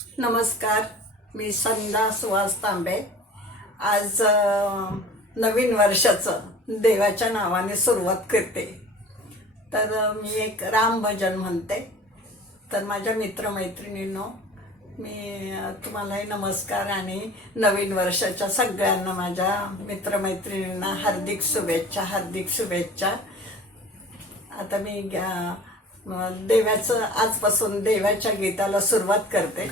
नमस्कार, मी संदा सुहास तांबे। आज नवीन वर्षाचं देवाच्या नावाने सुरुवात करते। तर मी एक राम भजन म्हणते। तर माझ्या मित्रमैत्रिणींनो, मी तुम्हालाही नमस्कार आणि नवीन वर्षाच्या सगळ्यांना, माझ्या मित्रमैत्रिणींना हार्दिक शुभेच्छा, हार्दिक शुभेच्छा। आता मी देवाचं आजपासून देवाच्या गीताला सुरुवात करते।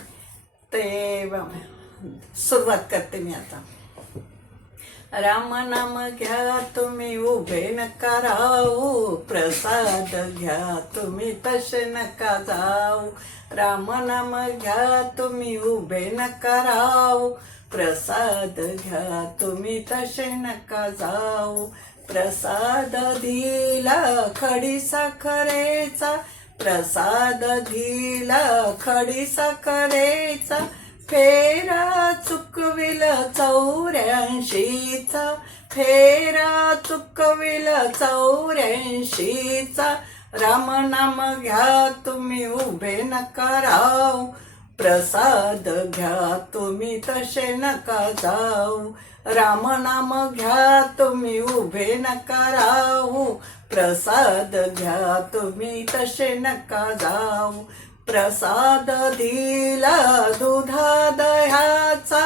सुरुवात करते मी आता। राम नाम घ्या तुम्ही उभे नका राहू, प्रसाद घ्या तुम्ही तसे नका जाऊ। राम नाम घ्या तुम्ही उभे नका राहू, प्रसाद घ्या तुम्ही तसे नका जाऊ। प्रसाद दिला खडी साखरेचा, प्रसाद दिला खडी साखरेचा, फेरा चुकविल 84चा, फेरा चुकविल 84चा। राम नाम घ्या तुम्ही उभे नका राहू, प्रसाद घ्या तुम्ही तसे नका जाऊ। राम नाम घ्या तुम्ही उभे नका राहू, प्रसाद घ्या तुम्ही तसे नका जाऊ। प्रसाद दिला दुधा दह्याचा,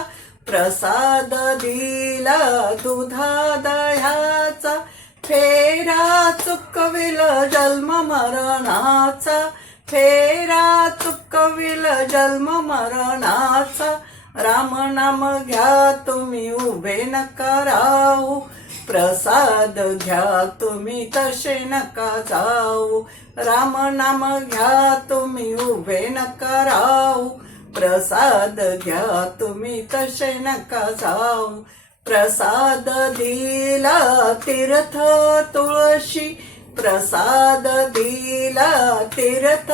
प्रसाद दिला दुधा दह्याचा, फेरा चुकविल जन्म मरणाचा, फेरा चुकविल जन्म मरणाचा। राम नाम घ्या तुम्ही उभे नका राहू, प्रसाद घ्या तुम्ही तसे नका जाऊ। राम नाम घ्या तुम्ही उभे नका राहू, प्रसाद घ्या तुम्ही तसे नका जाऊ। प्रसाद दिला तीर्थ तुळशी, प्रसाद दिला तीर्थ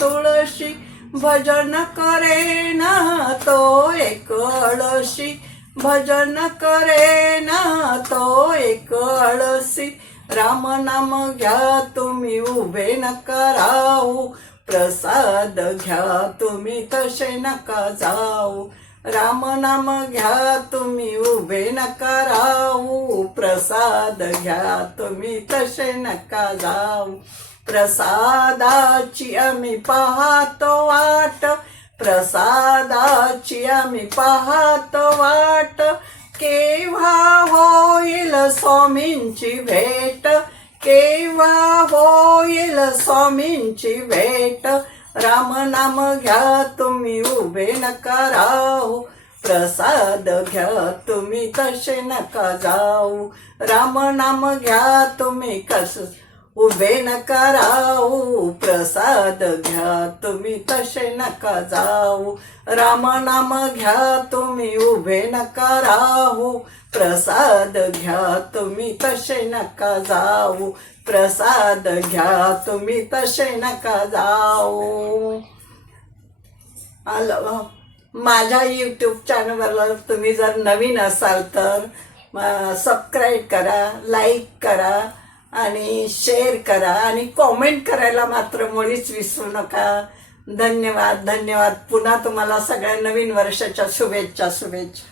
तुळशी, भजन करे ना तो एक अळशी, भजन करे ना तो एक अळशी। राम नाम घ्या तुम्ही उभे नका राहू, प्रसाद घ्या तुम्ही तसे नका जाऊ। राम नाम घ्या तुम्ही उभे नका राहू, प्रसाद घ्या तुम्ही तसे नका जाऊ। प्रसादाची आम्ही पाहतो वाट, प्रसादाची आम्ही पाहतो वाट, केव्हा होईल स्वामींची भेट, केव्हा होईल स्वामींची भेट। राम नाम घ्या तुम्ही उभे नका राहू, प्रसाद घ्या तुम्ही तसे नका जाऊ। राम नाम घ्या तुम्ही उभे नका राहू, प्रसाद घ्या तुम्ही तसे नका जाऊ। राम नाम घ्या तुम्ही उभे नका राहू, प्रसाद घ्या तुम्ही तसे नका जाऊ। प्रसाद घ्या तुम्ही तसे नका जाऊ। माझ्या यूट्यूब चॅनलला तुम्ही जर नवीन असाल तर सबस्क्राईब करा, लाईक करा आणि शेअर करा आणि कॉमेंट करायला मात्र मुळीच विसरू नका। धन्यवाद, धन्यवाद। पुन्हा तुम्हाला सगळ्या नवीन वर्षाच्या शुभेच्छा, शुभेच्छा।